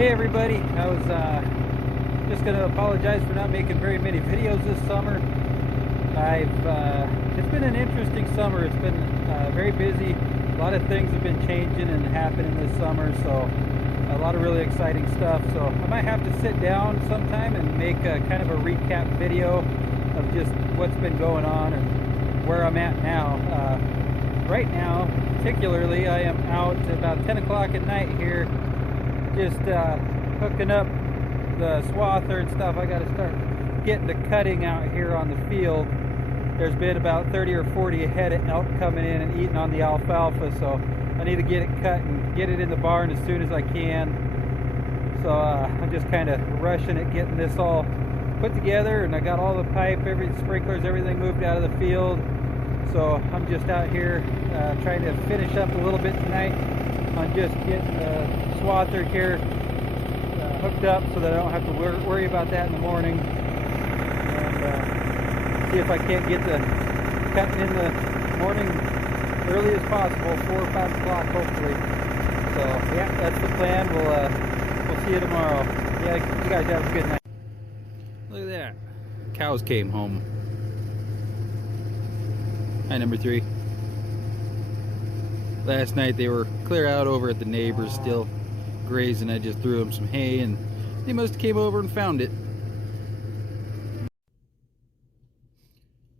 Hey everybody, I was just going to apologize for not making very many videos this summer. It's been an interesting summer. It's been very busy. A lot of things have been changing and happening this summer, so a lot of really exciting stuff. So I might have to sit down sometime and make a kind of a recap video of just what's been going on and where I'm at now. Right now, particularly, I am out about 10 o'clock at night here, just hooking up the swather and stuff. I got to start getting the cutting out here on the field. There's been about 30 or 40 head of elk coming in and eating on the alfalfa, so I need to get it cut and get it in the barn as soon as I can. So I'm just kind of rushing it, getting this all put together, and I got all the pipe, sprinklers, everything moved out of the field. So I'm just out here trying to finish up a little bit tonight on just getting the swather here hooked up so that I don't have to worry about that in the morning, and see if I can't get the cutting in the morning early as possible, 4 or 5 o'clock hopefully. So yeah, that's the plan. We'll see you tomorrow. Yeah, you guys have a good night. Look at that, cows came home. Hi, number 3. Last night they were clear out over at the neighbors, still grazing. I just threw them some hay and they must have came over and found it.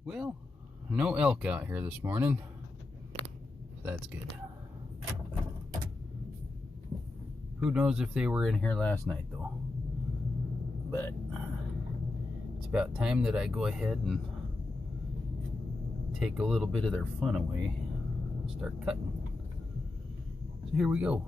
Well, no elk out here this morning. That's good. Who knows if they were in here last night though. But it's about time that I go ahead and take a little bit of their fun away and start cutting. So here we go.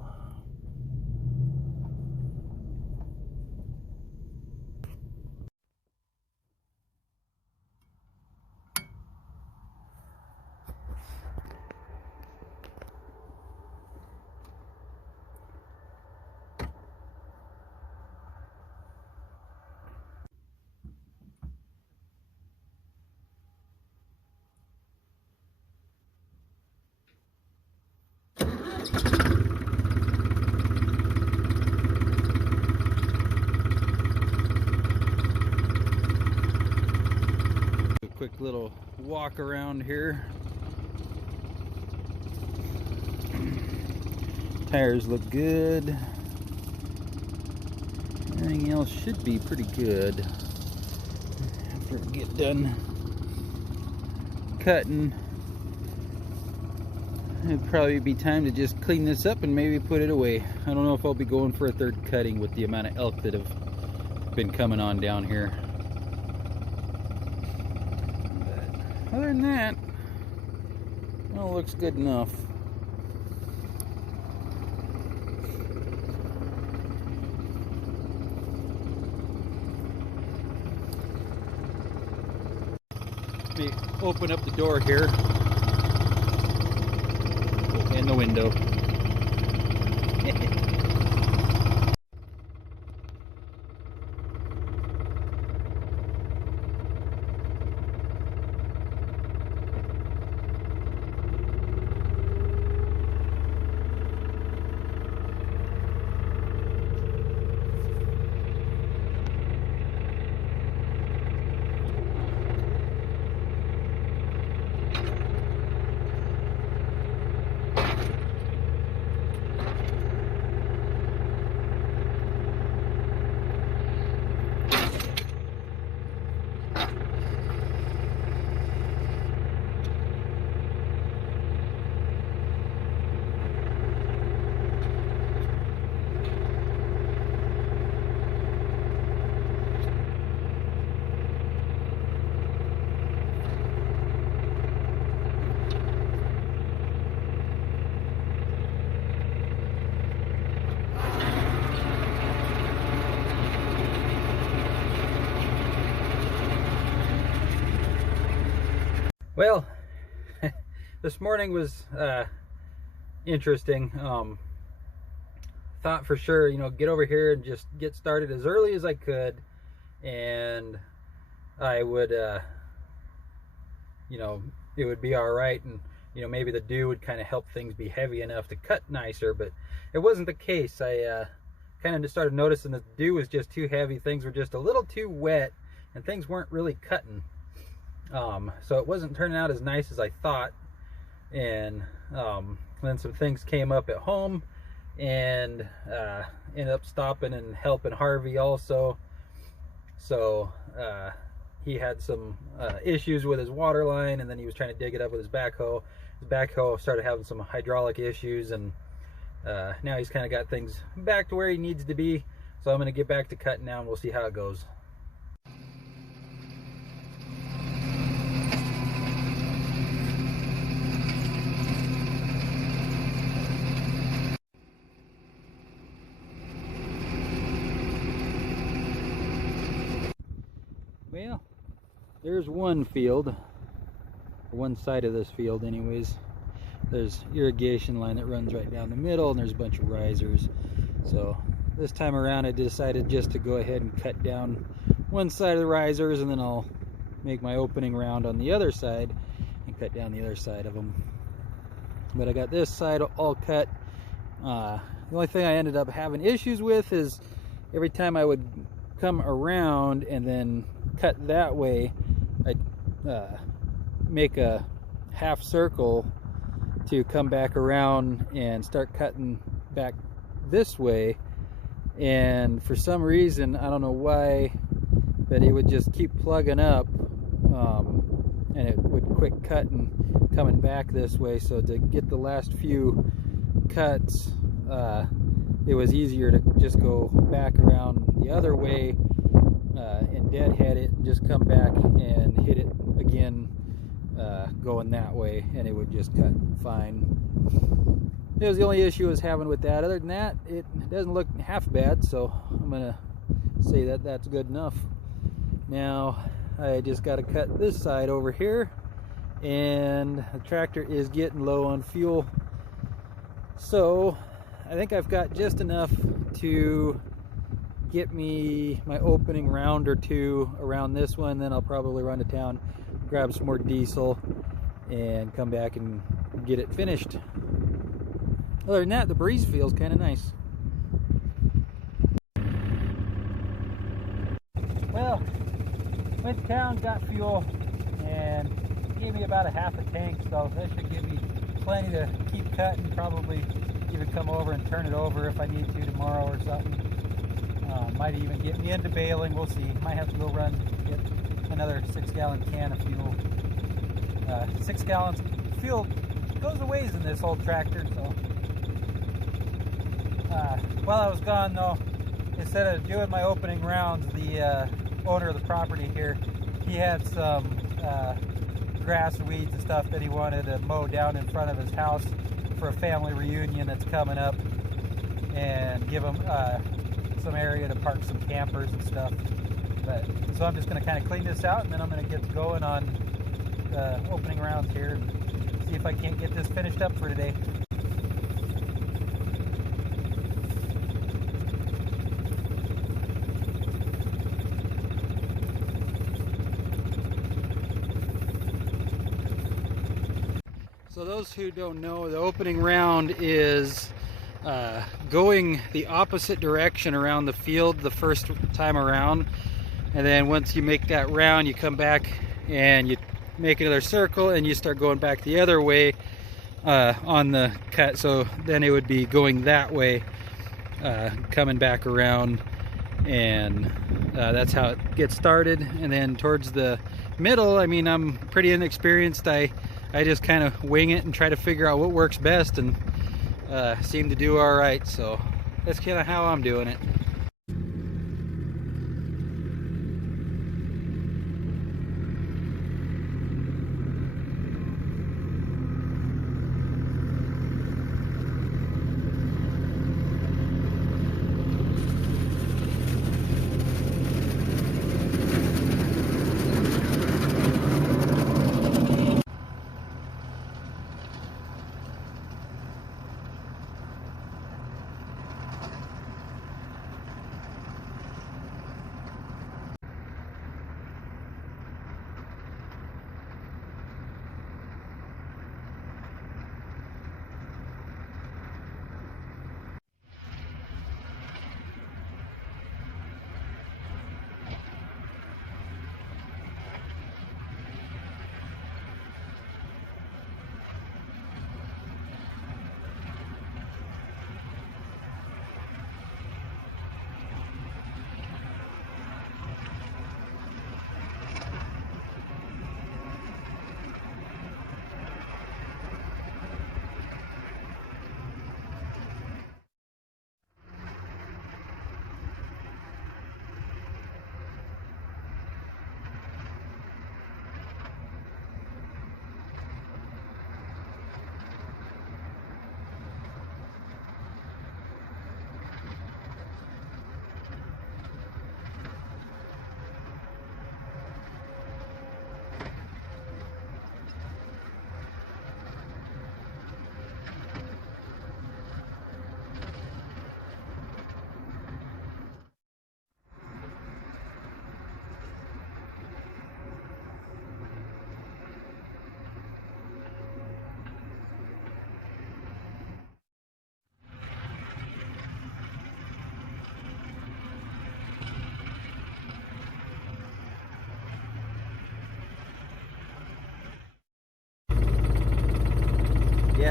Quick little walk around here. Tires look good. Everything else should be pretty good. After we get done cutting, it'd probably be time to just clean this up and maybe put it away. I don't know if I'll be going for a third cutting with the amount of elk that have been coming on down here. Other than that, well, it looks good enough. Let me open up the door here and the window. Well, this morning was interesting. Thought for sure, get over here and just get started as early as I could, and I would, it would be all right, and maybe the dew would kind of help things be heavy enough to cut nicer, but it wasn't the case. I kind of just started noticing the dew was just too heavy. Things were just a little too wet, and things weren't really cutting. So it wasn't turning out as nice as I thought. And then some things came up at home, and ended up stopping and helping Harvey also. So he had some issues with his water line, and then he was trying to dig it up with his backhoe. His backhoe started having some hydraulic issues, and now he's kind of got things back to where he needs to be. So I'm going to get back to cutting now, and we'll see how it goes. Well, there's one field, one side of this field anyways. There's irrigation line that runs right down the middle, and there's a bunch of risers. So this time around I decided just to go ahead and cut down one side of the risers, and then I'll make my opening round on the other side and cut down the other side of them. But I got this side all cut. The only thing I ended up having issues with is every time I would come around and then cut that way, I'd make a half circle to come back around and start cutting back this way, and for some reason, I don't know why, but it would just keep plugging up, and it would quit cutting coming back this way. So to get the last few cuts, it was easier to just go back around the other way and deadhead it and just come back and hit it again, going that way, and it would just cut fine. It was the only issue I was having with that. Other than that, it doesn't look half bad, so I'm gonna say that that's good enough. Now I just got to cut this side over here, and the tractor is getting low on fuel, so I think I've got just enough to get me my opening round or two around this one. Then I'll probably run to town, grab some more diesel, and come back and get it finished. Other than that, the breeze feels kind of nice. Well, went to town, got fuel, and gave me about a half a tank, so that should give me plenty to keep cutting. Probably even come over and turn it over if I need to tomorrow or something. Might even get me into baling, we'll see. Might have to go run, get another 6-gallon can of fuel. 6 gallons of fuel goes a ways in this old tractor, so. While I was gone though, instead of doing my opening rounds, the owner of the property here, he had some grass and weeds and stuff that he wanted to mow down in front of his house for a family reunion that's coming up, and give him some area to park some campers and stuff. But so I'm just going to kind of clean this out, and then I'm going to get going on opening rounds here and see if I can't get this finished up for today. So those who don't know, the opening round is going the opposite direction around the field the first time around, and then once you make that round, you come back and you make another circle and you start going back the other way on the cut. So then it would be going that way, coming back around, and that's how it gets started. And then towards the middle, I mean, I'm pretty inexperienced. I just kind of wing it and try to figure out what works best, and seem to do all right. So that's kind of how I'm doing it.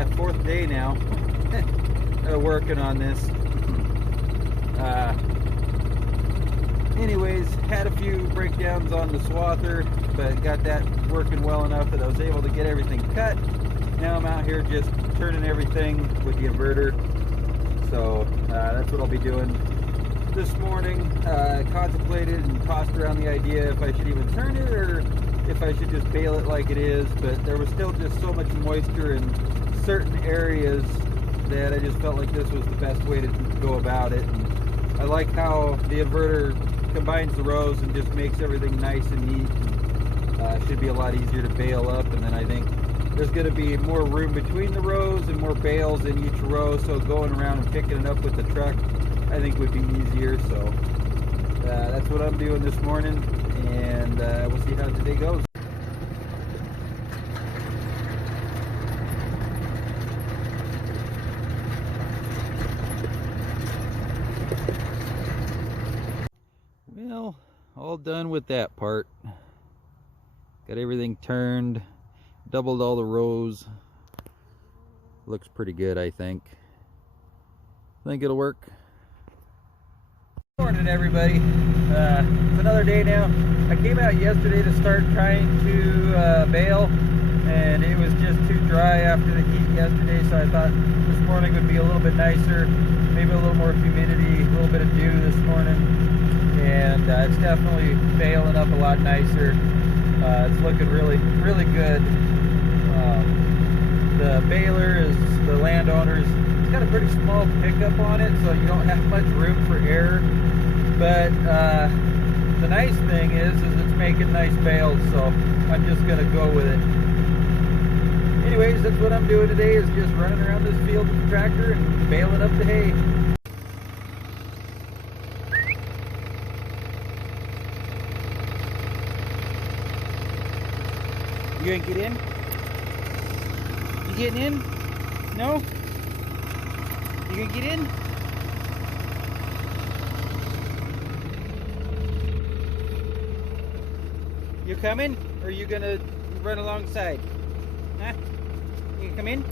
yeah, 4th day now working on this. Anyways, had a few breakdowns on the swather, but got that working well enough that I was able to get everything cut. Now I'm out here just turning everything with the inverter. So that's what I'll be doing this morning. Contemplated and tossed around the idea if I should even turn it or if I should just bale it like it is, but there was still just so much moisture in certain areas that I just felt like this was the best way to go about it. And I like how the inverter combines the rows and just makes everything nice and neat. Should be a lot easier to bale up, and then I think there's going to be more room between the rows and more bales in each row, so going around and picking it up with the truck I think would be easier. So that's what I'm doing this morning, and we'll see how today goes. Well, all done with that part. Got everything turned, doubled all the rows. Looks pretty good, I think. It'll work. Good morning, everybody. It's another day now. I came out yesterday to start trying to bale, and it was just too dry after the heat yesterday, so I thought this morning would be a little bit nicer, maybe a little more humidity, a little bit of dew this morning, and it's definitely baling up a lot nicer. It's looking really, really good. The baler is the landowner's. It's got a pretty small pickup on it, so you don't have much room for error. But the nice thing is it's making nice bales, so I'm just gonna go with it. Anyways, that's what I'm doing today, is just running around this field with the tractor and baling up the hay. You gonna get in? You getting in? No? You gonna get in? You coming? Or are you gonna run alongside? Huh? You gonna come in?